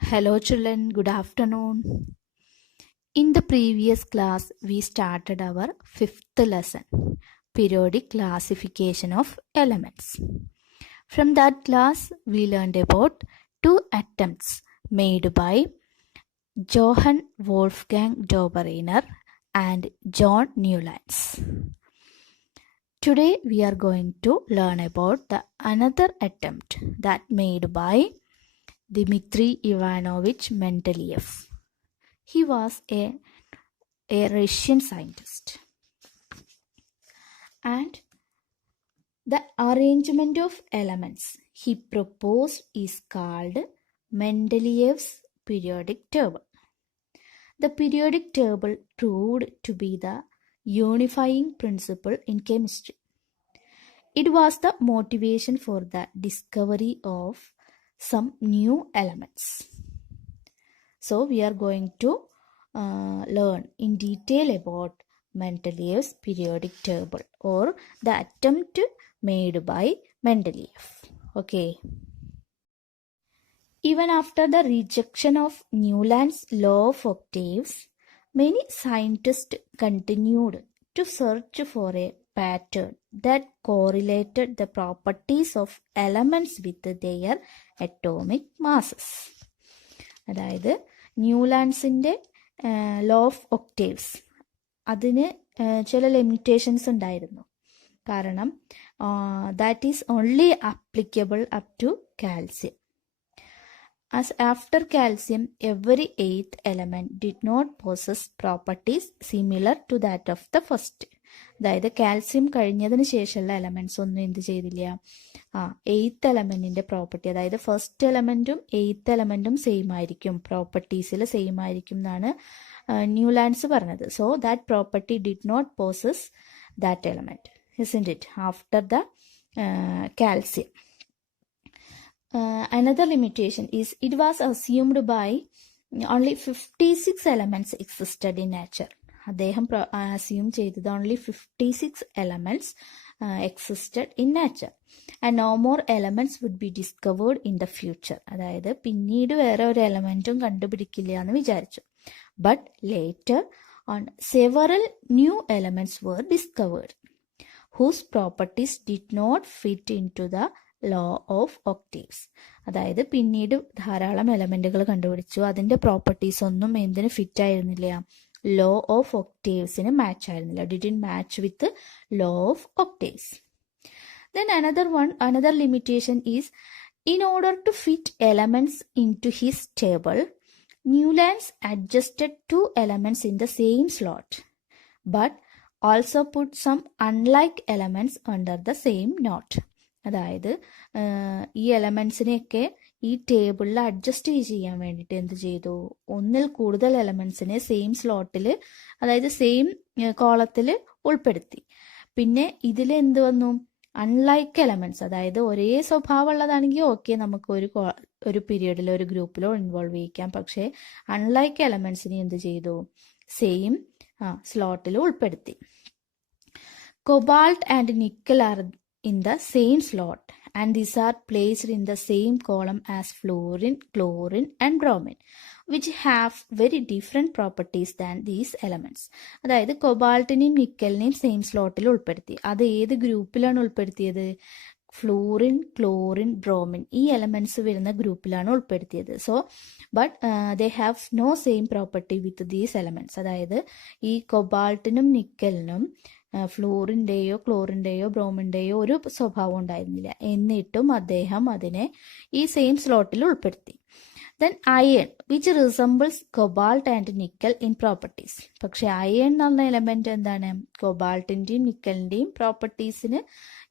Hello children, good afternoon. In the previous class, we started our fifth lesson, periodic classification of elements. From that class, we learned about two attempts made by Johann Wolfgang Dobereiner and John Newlands. Today, we are going to learn about the another attempt that made by Dmitry Ivanovich Mendeleev. He was a Russian scientist. And the arrangement of elements he proposed is called Mendeleev's periodic table. The periodic table proved to be the unifying principle in chemistry. It was the motivation for the discovery of some new elements. So we are going to learn in detail about Mendeleev's periodic table or the attempt made by Mendeleev. Okay. Even after the rejection of Newland's law of octaves, many scientists continued to search for a pattern that correlated the properties of elements with their atomic masses. അതായത് ന്യൂലാൻഡ്സിൻ്റെ law of octaves അതിന് ചില ലിമിറ്റേഷൻസ് ഉണ്ടായിരുന്നു. കാരണം that is only applicable up to calcium. As after calcium, every eighth element did not possess properties similar to that of the first. അതായത് calcium കഴിഞ്ഞതിന് ശേഷമുള്ള elements ഒന്നും എന്ത് ചെയ്തില്ല, എയ്ത്ത് എലമെന്റിന്റെ പ്രോപ്പർട്ടി, അതായത് ഫസ്റ്റ് എലമെന്റും എയ്ത്ത് എലമെന്റും സെയിം ആയിരിക്കും, പ്രോപ്പർട്ടീസിൽ സെയിം ആയിരിക്കും എന്നാണ് ന്യൂലാൻഡ്സ് പറഞ്ഞത്. So that property did not possess that element, isn't it, after the calcium. Another limitation is it was assumed by only 56 elements existed in nature. അദ്ദേഹം assume ചെയ്തത് only 56 elements existed in nature and no more elements would be discovered in the future. അതായത് പിന്നീട് വേറെ ഒരു എലമെന്റും കണ്ടുപിടിക്കില്ല എന്ന് വിചാരിച്ചു. But later on several new elements were discovered whose properties did not fit into the law of octaves. അതായത് പിന്നീട് ധാരാളം എലമെന്റുകൾ കണ്ടുപിടിച്ചു, അതിന്റെ പ്രോപ്പർട്ടീസ് ഒന്നും എന്തിന് ഫിറ്റ് ആയിരുന്നില്ല, ലോ ഓഫ് ഒക്ടേവ്സിന് മാച്ച് ആയിരുന്നില്ല, didn't match with law of octaves. Then another limitation is in order to fit elements into his table, Newlands adjusted two elements in the same slot but also put some unlike elements under the same knot. അതായത് ഈ എലമെന്റ്സിനെയൊക്കെ ഈ ടേബിളിൽ അഡ്ജസ്റ്റ് ചെയ്യാൻ വേണ്ടിയിട്ട് എന്ത് ചെയ്തു, ഒന്നിൽ കൂടുതൽ എലമെന്റ്സിനെ സെയിം സ്ലോട്ടിൽ, അതായത് സെയിം കോളത്തിൽ ഉൾപ്പെടുത്തി. പിന്നെ ഇതിൽ എന്ത് വന്നു, അൺലൈക്ക് എലമെന്റ്സ്, അതായത് ഒരേ സ്വഭാവമുള്ളതാണെങ്കിൽ ഓക്കെ, നമുക്ക് ഒരു പീരീഡിലോ ഒരു ഗ്രൂപ്പിലോ ഇൻവോൾവ് ചെയ്യിക്കാം. പക്ഷേ അൺലൈക്ക് എലമെന്റ്സിനെ എന്ത് ചെയ്തു, സെയിം സ്ലോട്ടിൽ ഉൾപ്പെടുത്തി. Cobalt and nickel are in the same slot and these are placed in the same column as fluorine, chlorine and bromine which have very different properties than these elements. അതായത് കൊബാൾട്ടിനെയും നിക്കലിനെയും സെയിം സ്ലോട്ടിൽ ഉൾപ്പെടുത്തി. അത് ഏത് ഗ്രൂപ്പിലാണ് ഉൾപ്പെടുത്തിയത്, ഫ്ലൂറിൻ, ക്ലോറിൻ, ബ്രോമിൻ, ഈ എലമെന്റ്സ് വരുന്ന ഗ്രൂപ്പിലാണ് ഉൾപ്പെടുത്തിയത്. So but they have no same property with these elements. അതായത് ഈ കൊബാൾട്ടിനും നിക്കലിനും ഫ്ലൂറിൻ്റെയോ ക്ലോറിൻ്റെയോ ബ്രോമിൻ്റെയോ ഒരു സ്വഭാവം ഉണ്ടായിരുന്നില്ല. എന്നിട്ടും അദ്ദേഹം അതിനെ ഈ സെയിം സ്ലോട്ടിൽ ഉൾപ്പെടുത്തി. Then iron which resembles cobalt and nickel in properties. പക്ഷെ അയൺ എന്ന് പറഞ്ഞ എലമെന്റ് എന്താണ്, കൊബാൾട്ടിൻ്റെയും നിക്കലിൻ്റെയും പ്രോപ്പർട്ടീസിന്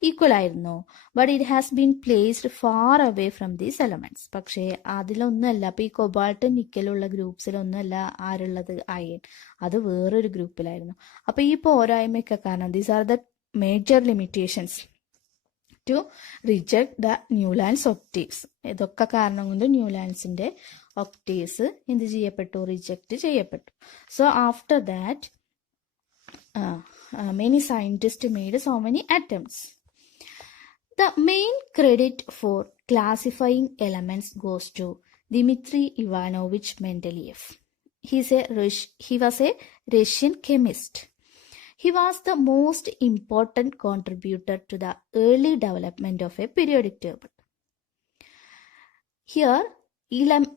ഈക്വൽ ആയിരുന്നു. But it has been placed far away from these elements. പക്ഷേ അതിലൊന്നല്ല, അപ്പൊ ഈ കൊബാൾട്ട് നിക്കലുള്ള ഗ്രൂപ്പ്സിലൊന്നല്ല ആരുള്ളത്, അയൺ, അത് വേറൊരു ഗ്രൂപ്പിലായിരുന്നു. അപ്പൊ ഈ പോരായ്മയൊക്കെ കാരണം these are the major limitations to reject the Newlands octaves. ഇതൊക്കെ കാരണം കൊണ്ട് ന്യൂലാൻഡ്സിന്റെ ഒക്ടേവ്സ് എന്ത് ചെയ്യപ്പെട്ടു, റിജക്ട് ചെയ്യപ്പെട്ടു. So after that many scientists made so many attempts. The main credit for classifying elements goes to Dmitry Ivanovich Mendeleev. He was a Russian chemist. He was the most important contributor to the early development of a periodic table. Here,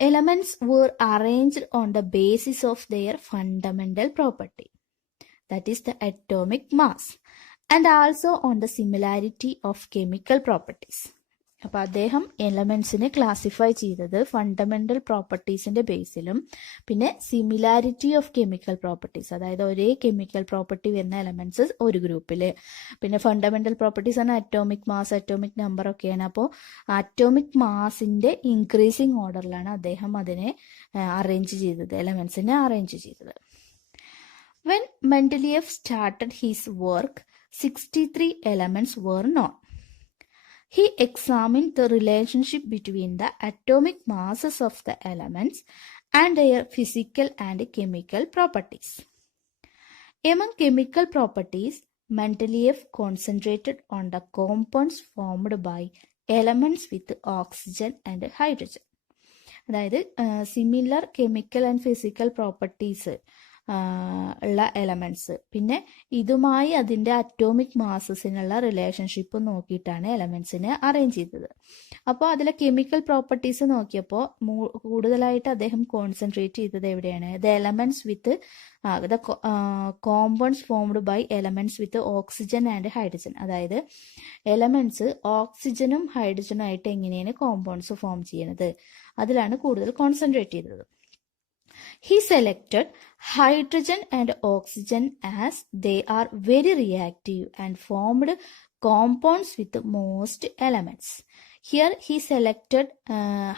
elements were arranged on the basis of their fundamental property, that is the atomic mass, and also on the similarity of chemical properties. അപ്പോൾ അദ്ദേഹം എലമെന്റ്സിനെ ക്ലാസിഫൈ ചെയ്തത് ഫണ്ടമെന്റൽ പ്രോപ്പർട്ടീസിന്റെ ബേസിലും പിന്നെ similarity of chemical properties, അതായത് ഒരേ chemical property വരുന്ന എലമെന്റ്സ് ഒരു ഗ്രൂപ്പിൽ, പിന്നെ ഫണ്ടമെന്റൽ പ്രോപ്പർട്ടീസ് ആണ് അറ്റോമിക് മാസ്, അറ്റോമിക് നമ്പർ ഒക്കെയാണ്. അപ്പോൾ അറ്റോമിക് മാസിന്റെ ഇൻക്രീസിങ് ഓർഡറിലാണ് അദ്ദേഹം അതിനെ അറേഞ്ച് ചെയ്തത്, എലമെന്റ്സിനെ അറേഞ്ച് ചെയ്തത്. When Mendeleev started his work, 63 elements were known. He examined the relationship between the atomic masses of the elements and their physical and chemical properties. Among chemical properties, Mendeleev concentrated on the compounds formed by elements with oxygen and hydrogen. അതായത് similar chemical and physical properties ഉള്ള എലമെന്റ്സ്, പിന്നെ ഇതുമായി അതിൻ്റെ അറ്റോമിക് മാസസിനുള്ള റിലേഷൻഷിപ്പ് നോക്കിയിട്ടാണ് എലമെന്റ്സിനെ അറേഞ്ച് ചെയ്തത്. അപ്പോൾ അതിലെ കെമിക്കൽ പ്രോപ്പർട്ടീസ് നോക്കിയപ്പോൾ കൂടുതലായിട്ട് അദ്ദേഹം കോൺസെൻട്രേറ്റ് ചെയ്തത് എവിടെയാണ്? The elements with the compounds formed by elements with oxygen and hydrogen. അതായത് എലമെന്റ്സ് ഓക്സിജനും ഹൈഡ്രജനും ആയിട്ട് എങ്ങനെയാണ് കോമ്പൗണ്ട്സ് ഫോം ചെയ്യുന്നത്, അതിലാണ് കൂടുതൽ കോൺസെൻട്രേറ്റ് ചെയ്തത്. He selected hydrogen and oxygen as they are very reactive and formed compounds with most elements. Here he selected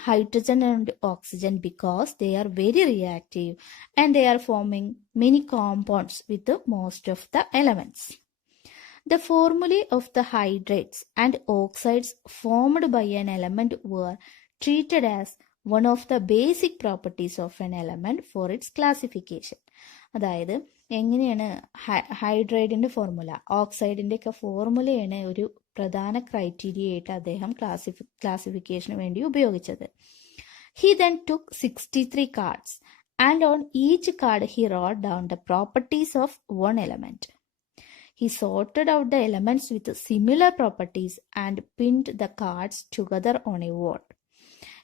hydrogen and oxygen because they are very reactive and they are forming many compounds with most of the elements. The formulae of the hydrates and oxides formed by an element were treated as one of the basic properties of an element for its classification. അതായത് എങ്ങനെയാണ് ഹൈഡ്രൈഡിന്റെ ഫോർമുല, ഓക്സൈഡിന്റെ ഒക്കെ ഫോർമുലയാണ് ഒരു പ്രധാന ക്രൈറ്റീരിയ ആയിട്ട് അദ്ദേഹം ക്ലാസിഫിക്കേഷന് വേണ്ടി ഉപയോഗിച്ചത്. He then took 63 cards and on each card he wrote down the properties of one element. He sorted out the elements with similar properties and pinned the cards together on a wall.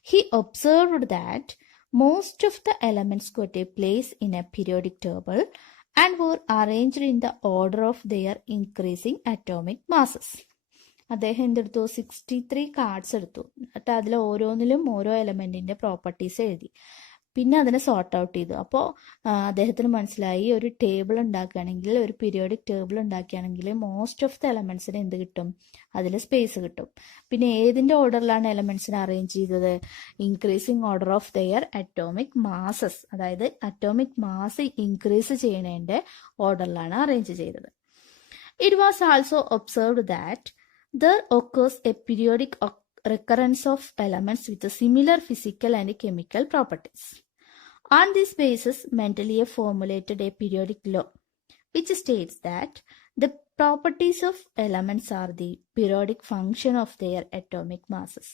He observed that most of the elements got a place in a periodic table and were arranged in the order of their increasing atomic masses. അദ്ദേഹം എന്തെടുത്തു? 63 കാർഡ്സ് എടുത്തു. എന്നിട്ട് അതിൽ ഓരോന്നിലും ഓരോ എലമെന്റിന്റെ പ്രോപ്പർട്ടീസ് എഴുതി. പിന്നെ അതിനെ സോർട്ട് ഔട്ട് ചെയ്തു. അപ്പോൾ അദ്ദേഹത്തിന് മനസ്സിലായി ഒരു ടേബിൾ ഉണ്ടാക്കുകയാണെങ്കിൽ, ഒരു പീരിയോഡിക് ടേബിൾ ഉണ്ടാക്കുകയാണെങ്കിൽ മോസ്റ്റ് ഓഫ് ദ എലമെന്റ്സിന് എന്ത് കിട്ടും? അതിൽ സ്പേസ് കിട്ടും. പിന്നെ ഏതിന്റെ ഓർഡറിലാണ് എലമെന്റ്സിനെ അറേഞ്ച് ചെയ്തത്? Increasing order of their atomic masses, അതായത് അറ്റോമിക് മാസ് ഇൻക്രീസ് ചെയ്യുന്നതിന്റെ ഓർഡറിലാണ് അറേഞ്ച് ചെയ്തത്. It was also observed that there occurs a periodic recurrence of elements with similar physical and chemical properties. On this basis, Mendeleev formulated a periodic law, which states that the properties of elements are the periodic function of their atomic masses.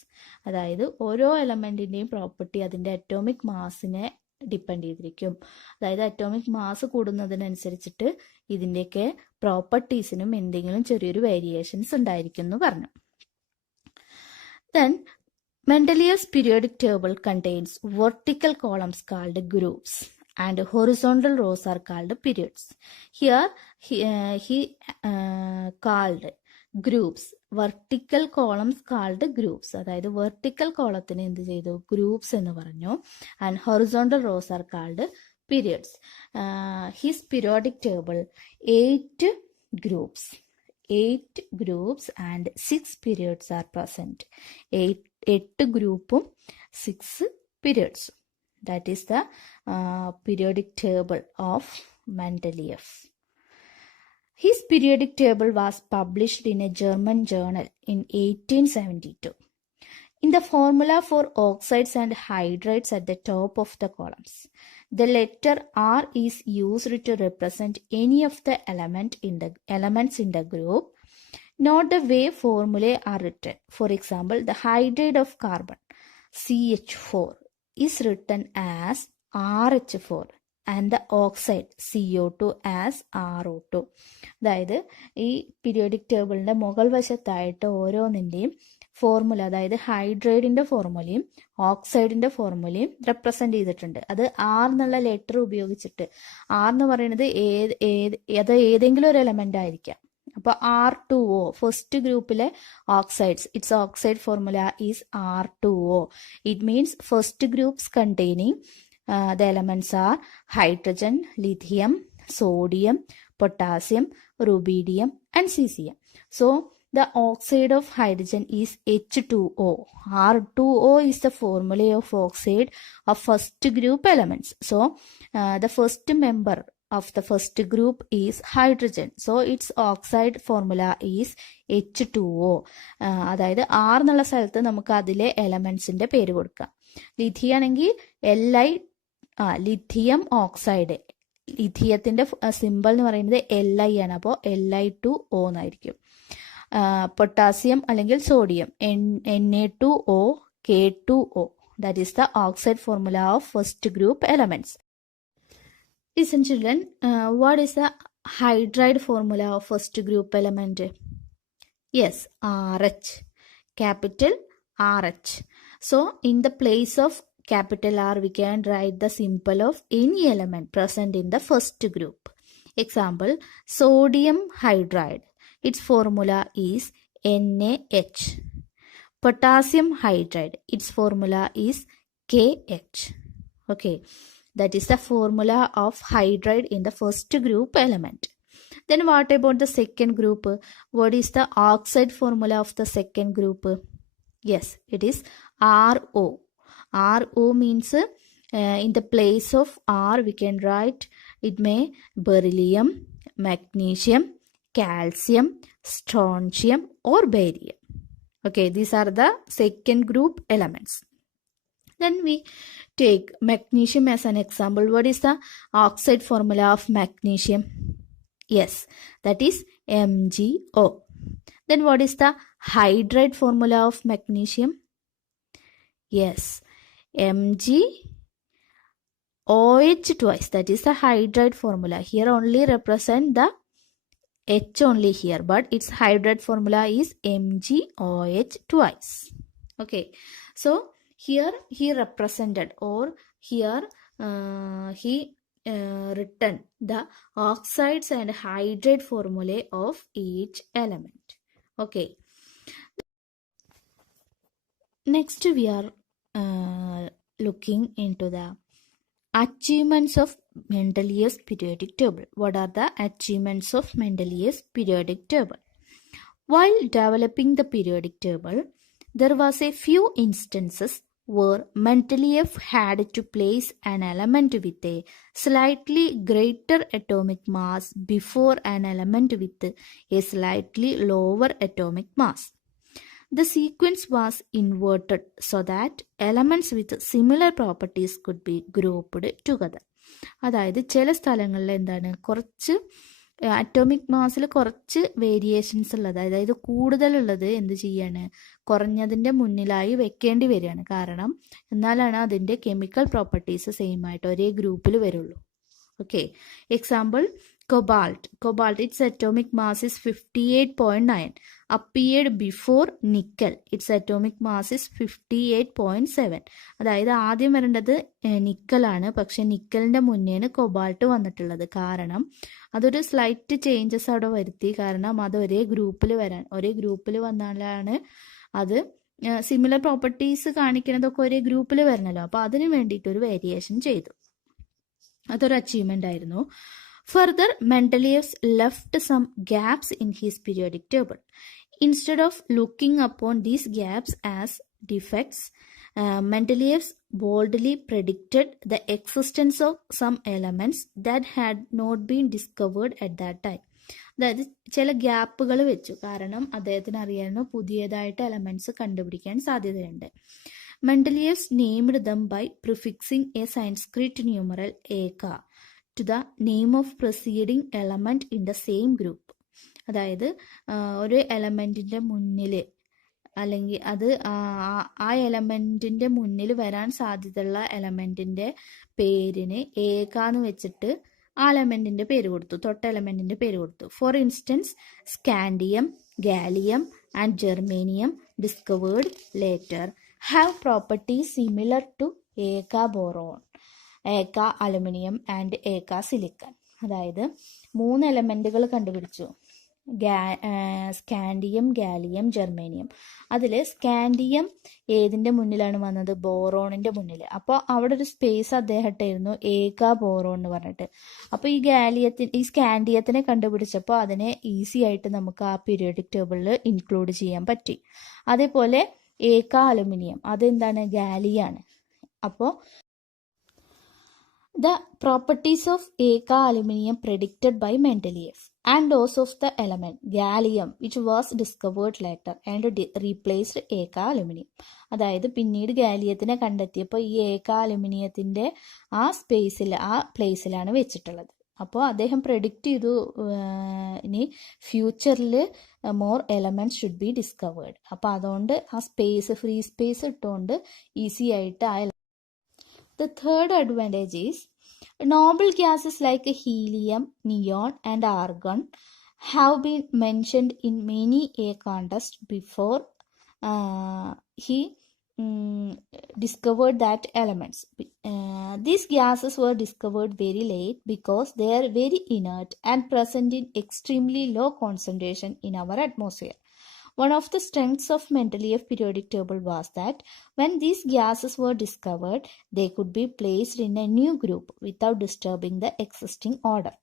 അതായത് ഓരോ എലമെന്റിന്റെയും പ്രോപ്പർട്ടി അതിന്റെ അറ്റോമിക് മാസിനെ ഡിപ്പെൻഡ് ചെയ്തിരിക്കും. അതായത് atomic mass കൂടുന്നതിനനുസരിച്ചിട്ട് ഇതിൻ്റെയൊക്കെ പ്രോപ്പർട്ടീസിനും എന്തെങ്കിലും ചെറിയൊരു വേരിയേഷൻസ് ഉണ്ടായിരിക്കും എന്ന് പറഞ്ഞു. Then Mendeleev's periodic table contains vertical columns called groups and horizontal rows are called periods. Here he called groups, vertical columns called groups. അതായത് വെർട്ടിക്കൽ കോളത്തിന് എന്ത് ചെയ്തു? ഗ്രൂപ്പ്സ് എന്ന് പറഞ്ഞു. And horizontal rose are called periods. His periodic table 8 groups and 6 periods are present. 8 ഗ്രൂപ്പും 6 periods. That is the periodic table of Mendeleev. His periodic table was published in a German journal in 1872. In the formula for oxides and hydrates at the top of the columns, the letter R is used to represent any of the elements in the group. Note the way formulae are written. For example, the hydrate of carbon, CH4, is written as RH4 and the oxide CO2 as RO2. അതായത് ഈ പീരിയോഡിക് ടേബിളിന്റെ മുകൾ വശത്തായിട്ട് ഓരോന്നിന്റെയും ഫോർമുല, അതായത് ഹൈഡ്രൈഡിന്റെ ഫോർമുലയും ഓക്സൈഡിന്റെ ഫോർമുലയും റെപ്രസെന്റ് ചെയ്തിട്ടുണ്ട്. അത് ആർ എന്നുള്ള ലെറ്റർ ഉപയോഗിച്ചിട്ട്, ആർ എന്ന് പറയുന്നത് അത് ഏതെങ്കിലും ഒരു എലമെന്റ് ആയിരിക്കാം. അപ്പോൾ R2O ഫസ്റ്റ് ഗ്രൂപ്പിലെ oxides, it's oxide formula is R2O. It means first groups containing the elements are hydrogen, lithium, sodium, potassium, rubidium and cesium. So the oxide of hydrogen is H2O. R2O is the formula of oxide of first group elements. So the first member of the first group is hydrogen. So its oxide formula is H2O. അതായത് R എന്നുള്ള സ്ഥലത്ത് നമുക്ക് അതിലെ എലമെന്റ്സിന്റെ പേര് കൊടുക്കാം. ലിഥിയം ആണെങ്കിൽ lithium oxide, ലിഥിയത്തിന്റെ സിമ്പിൾ എന്ന് പറയുന്നത് Li ആണ്. അപ്പോൾ Li2O എന്നായിരിക്കും. പൊട്ടാസ്യം അല്ലെങ്കിൽ sodium Na2O, K2O. That is the oxide formula of first group elements. Listen children, what is the hydride formula of first group element? Yes, RH, capital RH. So in the place of capital R we can write the symbol of any element present in the first group. Example, sodium hydride, its formula is NaH. Potassium hydride, its formula is KH. Okay, that is the formula of hydride in the first group element. Then what about the second group? What is the oxide formula of the second group? Yes, it is RO. RO means in the place of R we can write, it may beryllium, magnesium, calcium, strontium or barium. Okay, these are the second group elements. Then we take magnesium as an example. What is the oxide formula of magnesium? Yes, that is MgO. Then what is the hydride formula of magnesium? Yes, MgOH twice. That is the hydride formula. Here only represent the H only here, but its hydride formula is MgOH twice. Okay, so here he represented, or here he written the oxides and hydride formulae of each element. Okay, next we are looking into the achievements of Mendeleev's periodic table. What are the achievements of Mendeleev's periodic table? While developing the periodic table, there was a few instances where Mendeleev had to place an element with a slightly greater atomic mass before an element with a slightly lower atomic mass. The sequence was inverted so that elements with similar properties could be grouped together. അതായത് ചില സ്ഥലങ്ങളിൽ എന്താണ്, കുറച്ച് അറ്റോമിക് മാസിൽ കുറച്ച് വേരിയേഷൻസ് ഉള്ളത്, അതായത് കൂടുതലുള്ളത് എന്ത് ചെയ്യാണ്, കുറഞ്ഞതിൻ്റെ മുന്നിലായി വെക്കേണ്ടി വരികയാണ്. കാരണം എന്നാലാണ് അതിൻ്റെ കെമിക്കൽ പ്രോപ്പർട്ടീസ് സെയിം ആയിട്ട് ഒരേ ഗ്രൂപ്പിൽ വരുള്ളൂ. Okay, example cobalt. Its atomic mass is 58.9. Appeared before nickel. Its atomic mass is 58.7. അതായത് ആദ്യം വരേണ്ടത് നിക്കലാണ്, പക്ഷെ നിക്കലിന്റെ മുന്നേണ് കൊബാൾട്ട് വന്നിട്ടുള്ളത്. കാരണം അതൊരു സ്ലൈറ്റ് ചേഞ്ചസ് അവിടെ വരുത്തി. കാരണം അത് ഒരേ ഗ്രൂപ്പിൽ വന്നാലാണ് അത് സിമിലർ പ്രോപ്പർട്ടീസ് കാണിക്കുന്നതൊക്കെ ഒരേ ഗ്രൂപ്പിൽ വരണല്ലോ. അപ്പോൾ അതിന് വേണ്ടിയിട്ട് ഒരു വേരിയേഷൻ ചെയ്തു. അതൊരു അച്ചീവ്മെന്റ് ആയിരുന്നു. Further, Mendeleev left some gaps in his periodic table. Instead of looking upon these gaps as defects, Mendeleev boldly predicted the existence of some elements that had not been discovered at that time. അതായത് ചില ഗ്യാപ്പുകൾ വെച്ചു. കാരണം അദ്ദേഹത്തിന് അറിയാവുന്ന പുതിയതായിട്ട് എലമെന്റ്സ് കണ്ടുപിടിക്കാൻ സാധ്യതയുണ്ട്. Mendeleev named them by prefixing a Sanskrit numeral eka to the name of preceding element in the same group. അതായത് ഒരു എലമെന്റിന്റെ മുന്നിൽ അല്ലെങ്കിൽ അത് ആ എലമെന്റിന്റെ മുന്നിൽ വരാൻ സാധ്യതയുള്ള എലമെന്റിന്റെ പേരിന് ഏകാന്ന് വെച്ചിട്ട് ആ എലമെന്റിന്റെ പേര് കൊടുത്തു, തൊട്ട എലമെന്റിന്റെ പേര് കൊടുത്തു. For instance, scandium, gallium and germanium discovered later have properties similar to eka boron, eka aluminium and eka silicon. അതായത് 3 എലമെന്റുകൾ കണ്ടുപിടിച്ചു, സ്കാൻഡിയം, ഗാലിയം, ജെർമേനിയം. അതിൽ സ്കാൻഡിയം ഏതിന്റെ മുന്നിലാണ് വന്നത്? ബോറോണിന്റെ മുന്നിൽ. അപ്പോൾ അവിടെ ഒരു സ്പേസ് അദ്ദേഹം ഇട്ടായിരുന്നു, ഏക ബോറോൺ എന്ന് പറഞ്ഞിട്ട്. അപ്പോൾ ഈ സ്കാൻഡിയത്തിനെ കണ്ടുപിടിച്ചപ്പോൾ അതിനെ ഈസി ആയിട്ട് നമുക്ക് ആ പീരിയോഡിക് ടേബിളിൽ ഇൻക്ലൂഡ് ചെയ്യാൻ പറ്റി. അതേപോലെ ഏക അലുമിനിയം, അതെന്താണ്? ഗാലിയാണ്. അപ്പോൾ the properties of eka aluminum predicted by Mendeleev and those of the element gallium which was discovered later and replaced eka aluminum. അതായത് പിന്നീട് ഗാലിയത്തിനെ കണ്ടെത്തിയപ്പോൾ ഈ ഏക അലുമിനിയത്തിന്റെ ആ പ്ലേസിലാണ് വെച്ചിട്ടുള്ളത്. അപ്പോൾ അദ്ദേഹം പ്രെഡിക്റ്റ് ചെയ്തു ഇനി ഫ്യൂച്ചറിൽ more elements should be discovered. അപ്പോൾ അതുകൊണ്ട് ആ ഫ്രീ സ്പേസ് ഇട്ടുകൊണ്ട് ഈസി ആയിട്ട് ആ The third advantage is noble gases like helium, neon and argon have been mentioned in many a contest before he discovered that elements. These gases were discovered very late because they are very inert and present in extremely low concentration in our atmosphere. One of the strengths of Mendeleev periodic table was that when these gases were discovered, they could be placed in a new group without disturbing the existing order.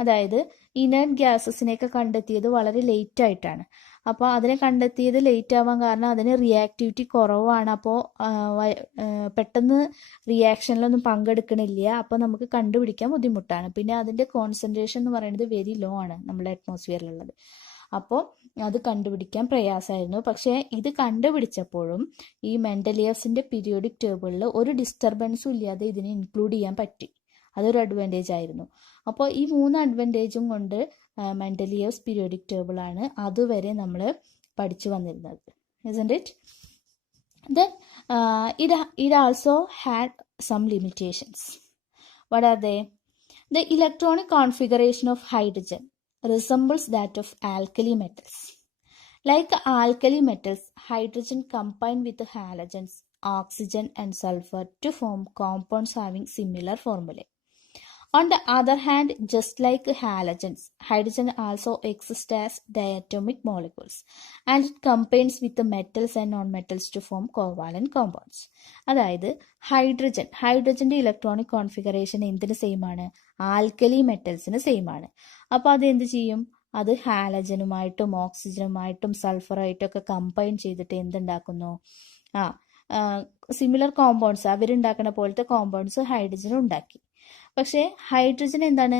അതായത് ഇനേർട്ട് ഗ്യാസസിനെയൊക്കെ കണ്ടെത്തിയത് വളരെ ലേറ്റ് ആയിട്ടാണ്. അപ്പോൾ അതിനെ കണ്ടെത്തിയത് ലേറ്റ് ആവാൻ കാരണം അതിന് റിയാക്ടിവിറ്റി കുറവാണ്. അപ്പോൾ പെട്ടെന്ന് റിയാക്ഷനിലൊന്നും പങ്കെടുക്കണില്ല. അപ്പോൾ നമുക്ക് കണ്ടുപിടിക്കാൻ ബുദ്ധിമുട്ടാണ്. പിന്നെ അതിൻ്റെ കോൺസെൻട്രേഷൻ എന്ന് പറയുന്നത് വെരി ലോ ആണ് നമ്മുടെ അറ്റ്മോസ്ഫിയറിലുള്ളത്. അപ്പോൾ അത് കണ്ടുപിടിക്കാൻ പ്രയാസമായിരുന്നു. പക്ഷേ ഇത് കണ്ടുപിടിച്ചപ്പോഴും ഈ മെൻഡലിയവ്സിന്റെ പീരിയോഡിക് ടേബിളിൽ ഒരു ഡിസ്റ്റർബൻസും ഇല്ലാതെ ഇതിനെ ഇൻക്ലൂഡ് ചെയ്യാൻ പറ്റി. അതൊരു അഡ്വാൻറ്റേജ് ആയിരുന്നു. അപ്പോൾ ഈ 3 അഡ്വാൻറ്റേജും കൊണ്ട് മെൻഡലിയവ്സ് പീരിയോഡിക് ടേബിൾ ആണ് അതുവരെ നമ്മൾ പഠിച്ചു വന്നിരുന്നത്. Isn't it? Then it also had some limitations. What are they? The electronic configuration of hydrogen resembles that of alkali metals. Like alkali metals, hydrogen combine with halogens, oxygen and sulfur to form compounds having similar formulae. On the other hand, just like halogens, hydrogen also exists as diatomic molecules and it combines with the metals and non-metals to form covalent compounds. അതായത് ഹൈഡ്രജന്റെ electronic configuration എന്തിന് സെയിം ആണ്? ആൽക്കലി മെറ്റൽസിന് സെയിം ആണ്. അപ്പോൾ അത് എന്ത് ചെയ്യും? അത് ഹാലജനുമായിട്ടും ഓക്സിജനുമായിട്ടും സൾഫറായിട്ടും ഒക്കെ കമ്പൈൻ ചെയ്തിട്ട് എന്തുണ്ടാക്കുന്നു? സിമിലർ കോമ്പൗണ്ട്സ്, അവരുണ്ടാക്കുന്ന പോലത്തെ കോമ്പൗണ്ട്സ് ഹൈഡ്രജൻ ഉണ്ടാക്കി. പക്ഷേ ഹൈഡ്രജൻ എന്താണ്?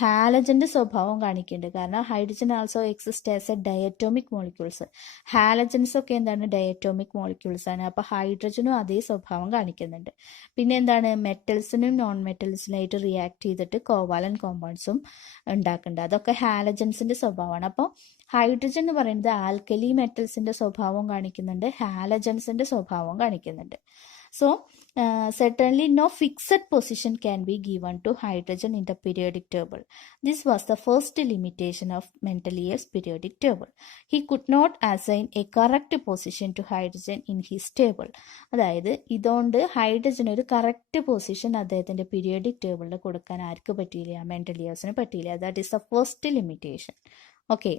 ഹാലജന്റെ സ്വഭാവം കാണിക്കുന്നുണ്ട്. കാരണം hydrogen also exist as A diatomic molecules. Halogens ഒക്കെ എന്താണ്? ഡയറ്റോമിക് മോളിക്യൂൾസ് ആണ്. അപ്പോൾ ഹൈഡ്രജനും അതേ സ്വഭാവം കാണിക്കുന്നുണ്ട്. പിന്നെ എന്താണ്? മെറ്റൽസിനും നോൺ മെറ്റൽസിനായിട്ട് റിയാക്ട് ചെയ്തിട്ട് കോവാലൻ കോമ്പൗണ്ട്സും ഉണ്ടാക്കുന്നുണ്ട്. അതൊക്കെ ഹാലജൻസിന്റെ സ്വഭാവമാണ്. അപ്പോൾ ഹൈഡ്രജൻ എന്ന് പറയുന്നത് ആൽക്കലി മെറ്റൽസിന്റെ സ്വഭാവം കാണിക്കുന്നുണ്ട്, ഹാലജൻസിന്റെ സ്വഭാവം കാണിക്കുന്നുണ്ട്. So, certainly no fixed position can be given to hydrogen in the periodic table. This was the first limitation of Mendeleev's periodic table. He could not assign a correct position to hydrogen in his table. അതായത് ഇതുകൊണ്ട് ഹൈഡ്രജൻ ഒരു correct position അദ്ദേഹത്തിന്റെ പീരിയോഡിക് ടേബിളിൽ കൊടുക്കാൻ ആർക്ക് പറ്റിയില്ല? മെൻഡലിയവ്സിന് പറ്റിയില്ല. That is the first limitation. Okay,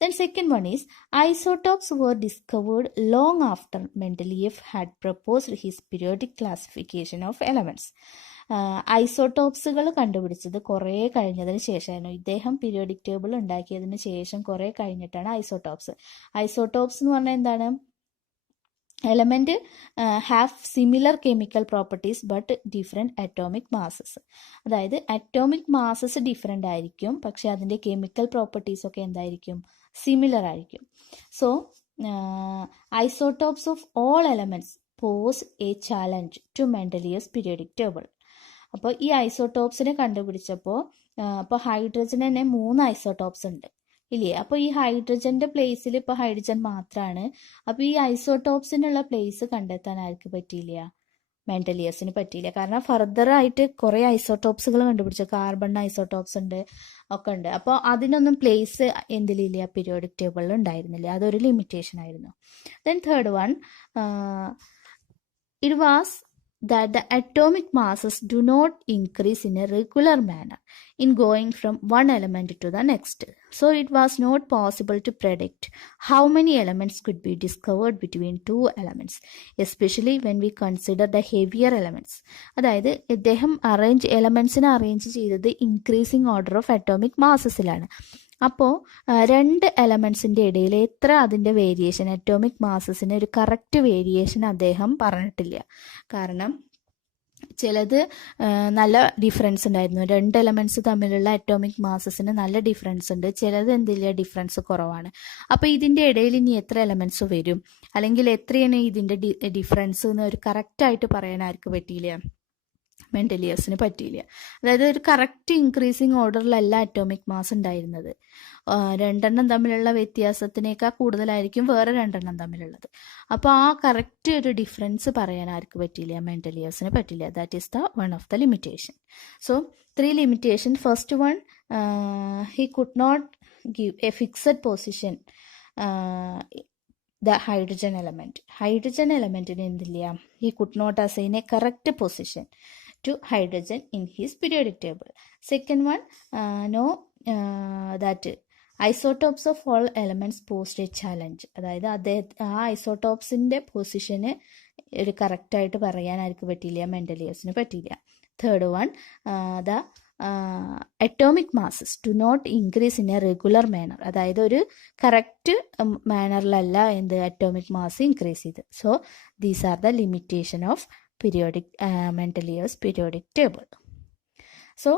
then second one is isotopes were discovered long after Mendeleev had proposed his periodic classification of elements. ഐസോട്ടോപ്സുകൾ കണ്ടുപിടിച്ചത് കുറേ കഴിഞ്ഞതിന് ശേഷമായിരുന്നു. ഇദ്ദേഹം പീരിയോഡിക് ടേബിൾ ഉണ്ടാക്കിയതിന് ശേഷം കുറേ കഴിഞ്ഞിട്ടാണ് ഐസോട്ടോപ്സ് എന്ന് പറഞ്ഞാൽ എന്താണ്? Element have similar chemical properties but different atomic masses. അതായത് അറ്റോമിക് മാസസ് ഡിഫറെൻ്റ് ആയിരിക്കും, പക്ഷെ അതിൻ്റെ കെമിക്കൽ പ്രോപ്പർട്ടീസ് ഒക്കെ എന്തായിരിക്കും? സിമിലർ ആയിരിക്കും. So isotopes of all elements pose a challenge to Mendeleev's periodic table. അപ്പോൾ ഈ ഐസോട്ടോപ്സിനെ കണ്ടുപിടിച്ചപ്പോൾ ഇപ്പോൾ ഹൈഡ്രജന് തന്നെ 3 ഐസോട്ടോപ്സ് ഉണ്ട്. ഇല്ലേ? അപ്പോൾ ഈ ഹൈഡ്രജന്റെ പ്ലേസിൽ ഇപ്പോൾ ഹൈഡ്രജൻ മാത്രമാണ്. അപ്പോൾ ഈ ഐസോടോപ്സിനുള്ള പ്ലേസ് കണ്ടെത്താൻ ആർക്ക് പറ്റിയില്ല? മെൻഡലിയസിന് പറ്റിയില്ല. കാരണം ഫർദർ ആയിട്ട് കുറേ ഐസോടോപ്സുകൾ കണ്ടുപിടിച്ചു. കാർബൺ ഐസോടോപ്സ് ഉണ്ട്, ഒക്കെ ഉണ്ട്. അപ്പോൾ അതിനൊന്നും പ്ലേസ് എന്തിലില്ല? പീരിയോഡിക് ടേബിളിൽ ഉണ്ടായിരുന്നില്ല. അതൊരു ലിമിറ്റേഷൻ ആയിരുന്നു. Then third one, it was that the atomic masses do not increase in a regular manner in going from one element to the next. So it was not possible to predict how many elements could be discovered between two elements, especially when we consider the heavier elements. അതായത് ഇദ്ദേഹം എലമെന്റ്സിനെ അറേഞ്ച് ചെയ്തത് increasing order of atomic മാസസിലാണ്. അപ്പോൾ രണ്ട് എലമെന്റ്സിൻ്റെ ഇടയിൽ എത്ര അതിൻ്റെ വേരിയേഷൻ, അറ്റോമിക് മാസസിന് ഒരു കറക്റ്റ് വേരിയേഷൻ അദ്ദേഹം പറഞ്ഞിട്ടില്ല. കാരണം ചിലത് നല്ല ഡിഫറൻസ് ഉണ്ടായിരുന്നു. രണ്ട് എലമെന്റ്സ് തമ്മിലുള്ള അറ്റോമിക് മാസസിന് നല്ല ഡിഫറൻസ് ഉണ്ട്, ചിലത് എന്തില്ല, ഡിഫറൻസ് കുറവാണ്. അപ്പോൾ ഇതിൻ്റെ ഇടയിൽ ഇനി എത്ര എലമെന്റ്സ് വരും, അല്ലെങ്കിൽ എത്രയാണ് ഇതിൻ്റെ ഡിഫറൻസ് എന്ന് ഒരു കറക്റ്റായിട്ട് പറയാൻ ആർക്ക് പറ്റിയില്ല? മെൻഡലിയസിന് പറ്റിയില്ല. അതായത് ഒരു കറക്റ്റ് ഇൻക്രീസിങ് ഓർഡറിലല്ല അറ്റോമിക് മാസ് ഉണ്ടായിരുന്നത്. രണ്ടെണ്ണം തമ്മിലുള്ള വ്യത്യാസത്തിനേക്കാൾ കൂടുതലായിരിക്കും വേറെ രണ്ടെണ്ണം തമ്മിലുള്ളത്. അപ്പോൾ ആ കറക്റ്റ് ഒരു ഡിഫറൻസ് പറയാൻ ആർക്ക് പറ്റിയില്ല? മെൻഡലിയസിന് പറ്റില്ല. That is the one of the limitation. So 3 limitation. First one, he could not give a fixed position the hydrogen element. Hydrogen elementin എന്തില്ല? He could not assign a correct position to hydrogen in his periodic table. Second one, that isotopes of all elements posed a challenge. അതായത് ആ ഐസോടോപ്സിൻ്റെ പൊസിഷന് ഒരു കറക്റ്റായിട്ട് പറയാൻ ആർക്ക് പറ്റിയില്ല? മെൻഡലിയസിന് പറ്റിയില്ല. Third one, the atomic masses do not increase in a regular manner. അതായത് ഒരു കറക്റ്റ് മാനറിലല്ല എന്ത് അറ്റോമിക് മാസ് ഇൻക്രീസ് ചെയ്ത്. So these are the limitation of Mendeleev's periodic table. So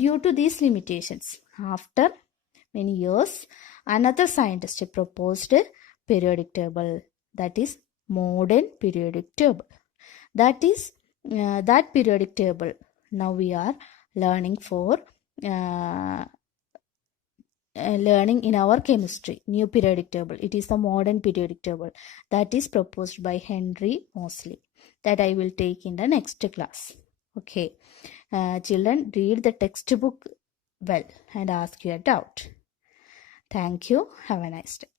due to these limitations, after many years, another scientist proposed a periodic table, that is modern periodic table. That is that periodic table now we are learning in our chemistry. New periodic table, it is the modern periodic table that is proposed by Henry Moseley, that I will take in the next class. Okay, children, read the textbook well and ask your doubt. Thank you. Have a nice day.